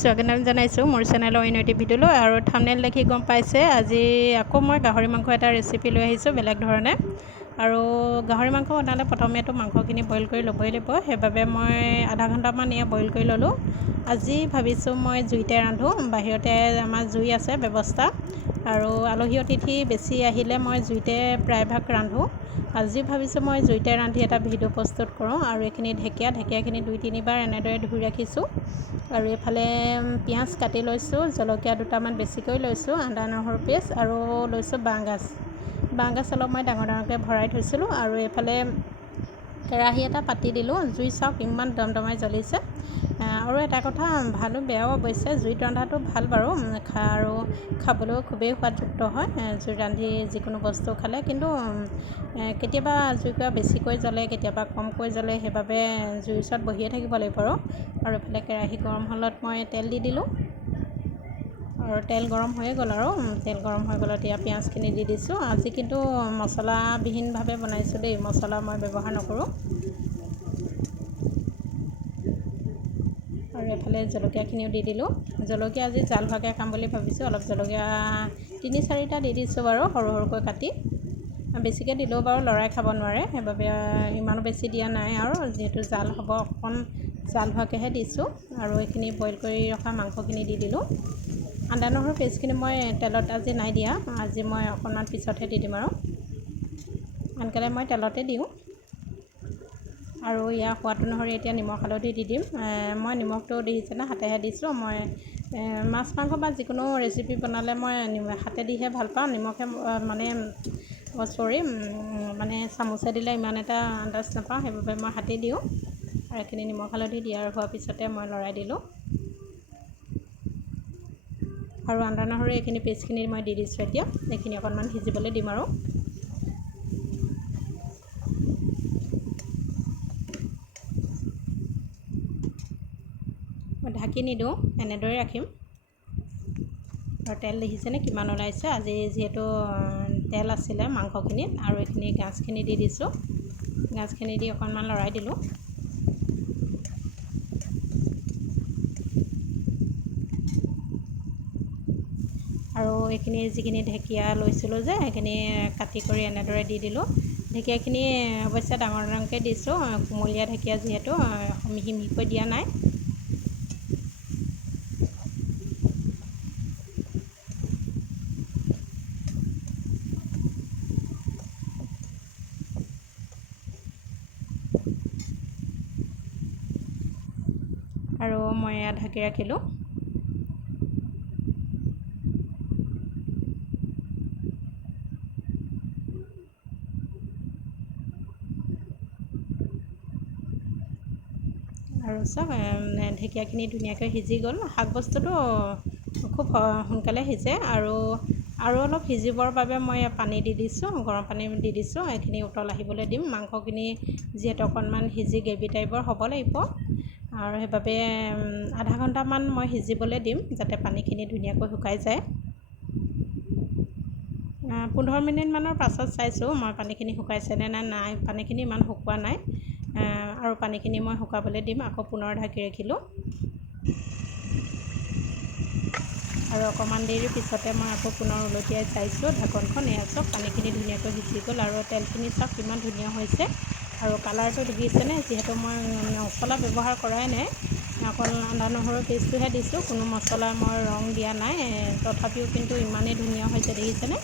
স্বাগতম জনাইছোঁ। মোৰ চেনেলৰ অন্য এটি ভিডিঅ'লৈ আৰু থামনেল দেখি গম পাইছে। আজি আকৌ মই গাহৰি মাংস এটা ৰেচিপি লৈ আহিছোঁ বেলেগ ধৰণে। আৰু গাহৰি মাংস বনালে প্ৰথমেতো মাংসখিনি বইল কৰি ল'বই লাগিব। সেইবাবে মই আধা ঘণ্টামান এয়া বইল কৰি ল'লোঁ। আজি ভাবিছোঁ মই জুইতে ৰান্ধোঁ। বাহিৰতে আমাৰ জুই আছে ব্যৱস্থা। আৰু আলহী অতিথি বেছি আহিলে মই জুইতে প্ৰায়ভাগ ৰান্ধোঁ। আজি ভাবিছোঁ মই জুইতে ৰান্ধি এটা ভিডিঅ' প্ৰস্তুত কৰোঁ আৰু এইখিনি ঢেকীয়া ঢেকীয়াখিনি দুই তিনিবাৰ এনেদৰে ধুই ৰাখিছোঁ। আৰু এইফালে পিঁয়াজ কাটি লৈছোঁ জলকীয়া দুটামান বেছিকৈ লৈছোঁ আদা নহৰু পেষ্ট আৰু লৈছোঁ বাঁহগাজ। বাঁহগাজ অলপ মই ডাঙৰ ডাঙৰকৈ ভৰাই থৈছিলোঁ আৰু এইফালে কেৰাহী এটা পাতি দিলোঁ। জুই চাওক ইমান দমদমাই জ্বলিছে। আৰু এটা কথা ভালো বেয়াও অৱশ্যে জুইত ৰন্ধাটো ভাল বাৰু খা আৰু খাবলৈও খুবেই সোৱাদযুক্ত হয় জুইত ৰান্ধি যিকোনো বস্তু খালে কিন্তু কেতিয়াবা জুইকুৰা বেছিকৈ জ্বলে কেতিয়াবা কমকৈ জ্বলে সেইবাবে জুইৰ ওচৰত বহিয়ে থাকিব লাগিব আৰু। আৰু এইফালে কেৰাহী গৰম হ'লত মই তেল দি দিলোঁ। আৰু তেল গৰম হৈয়ে গ'ল আৰু তেল গৰম হৈ গ'লত এতিয়া পিঁয়াজখিনি দি দিছোঁ। আজি কিন্তু মছলাবিহীনভাৱে বনাইছোঁ দেই মছলা মই ব্যৱহাৰ নকৰোঁ। আৰু এইফালে জলকীয়াখিনিও দি দিলোঁ। জলকীয়া আজি জাল হোৱাকৈ খাম বুলি ভাবিছোঁ। অলপ জলকীয়া তিনি চাৰিটা দি দিছোঁ বাৰু সৰু সৰুকৈ কাটি। বেছিকৈ দিলেও বাৰু লৰাই খাব নোৱাৰে সেইবাবে ইমানো বেছি দিয়া নাই আৰু যিহেতু জাল হ'ব অকণ জাল হোৱাকৈহে দিছোঁ আৰু এইখিনি বইল কৰি ৰখা মাংসখিনি দি দিলোঁ। আদা নহৰু পেষ্টখিনি মই তেলত আজি নাই দিয়া আজি মই অকণমান পিছতহে দি দিম আৰু। আনকালে মই তেলতে দিওঁ। আৰু ইয়াৰ সোৱাদ অনুসৰি এতিয়া নিমখ হালধি দি দিম। মই নিমখটো দেখিছেনে হাতেহে দিছোঁ মই মাছ মাংস বা যিকোনো ৰেচিপি বনালে মই হাতেদিহে ভাল পাওঁ। নিমখে মানে চৰি মানে চামুচে দিলে ইমান এটা আন্দাজ নাপাওঁ সেইবাবে মই হাতে দিওঁ। আৰু এইখিনি নিমখ হালধি দিয়াৰ হোৱাৰ পিছতে মই লৰাই দিলোঁ। আৰু আদা নহৰু এইখিনি পেষ্টখিনি মই দি দিছোঁ এতিয়া। এইখিনি অকণমান সিজিবলৈ দিম আৰু। ঢাকি নিদিওঁ এনেদৰে ৰাখিম। আৰু তেল দেখিছেনে কিমান ওলাইছে? আজি যিহেতু তেল আছিলে মাংসখিনিত আৰু এইখিনি গাজখিনি দি দিছোঁ। গাজখিনি দি অকণমান লৰাই দিলোঁ। আৰু এইখিনি যিখিনি ঢেকীয়া লৈছিলোঁ যে সেইখিনি কাটি কৰি এনেদৰে দি দিলোঁ। ঢেকীয়াখিনি অৱশ্যে ডাঙৰ ডাঙৰকৈ দিছোঁ কুমলীয়া ঢেকীয়া যিহেতু মিহি মিহিকৈ দিয়া নাই আৰু মই এয়া ঢাকি ৰাখিলোঁ। আৰু চাওক ঢেকীয়াখিনি ধুনীয়াকৈ সিজি গ'ল। শাক বস্তুটো খুব সোনকালে সিজে। আৰু আৰু অলপ সিজিবৰ বাবে মই পানী দি দিছোঁ গৰম পানী দি দিছোঁ। এইখিনি উতল আহিবলৈ দিম। মাংসখিনি যিহেতু অকণমান সিজি গ্ৰেভি টাইপৰ হ'ব লাগিব। আৰু সেইবাবে আধা ঘণ্টামান মই সিজিবলৈ দিম যাতে পানীখিনি ধুনীয়াকৈ শুকাই যায়। পোন্ধৰ মিনিটমানৰ পাছত চাইছোঁ মই পানীখিনি শুকাইছেনে নে নাই পানীখিনি ইমান শুকোৱা নাই। আৰু পানীখিনি মই শুকাবলৈ দিম আকৌ পুনৰ ঢাকি ৰাখিলোঁ। আৰু অকণমান দেৰিৰ পিছতে মই আকৌ পুনৰ ওলটিয়াই চাইছোঁ ঢাকনখন এয়া চাওক পানীখিনি ধুনীয়াকৈ সিজি গ'ল আৰু তেলখিনি চাওক কিমান ধুনীয়া হৈছে। আৰু কালাৰটো দেখিছেনে যিহেতু মই মছলা ব্যৱহাৰ কৰাই নাই। অকল আদা নহৰু পেষ্টটোহে দিছোঁ। কোনো মছলা মই ৰং দিয়া নাই। তথাপিও কিন্তু ইমানেই ধুনীয়া হৈছে দেখিছেনে?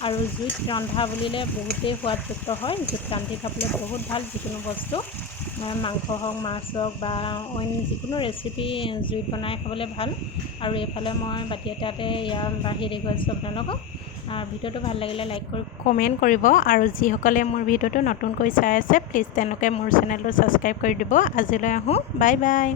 আৰু জুইত ৰন্ধা বুলিলে বহুতেই সোৱাদযুক্ত হয়। জুইত ৰান্ধি খাবলৈ বহুত ভাল যিকোনো বস্তু। মাংস হওক মাছ হওক বা অইন যিকোনো ৰেচিপি জুইত বনাই খাবলৈ ভাল। আৰু এইফালে মই বাতি এটাতে ইয়াৰ বাঢ়ি দেখুৱাইছোঁ আপোনালোকক। ভিডিঅ'টো ভাল লাগিলে লাইক কৰি কমেণ্ট কৰিব। আৰু যিসকলে মোৰ ভিডিঅ'টো নতুনকৈ চাই আছে প্লিজ তেওঁলোকে মোৰ চেনেলটো ছাবস্ক্ৰাইব কৰি দিব। আজিলৈ আহোঁ। Bye bye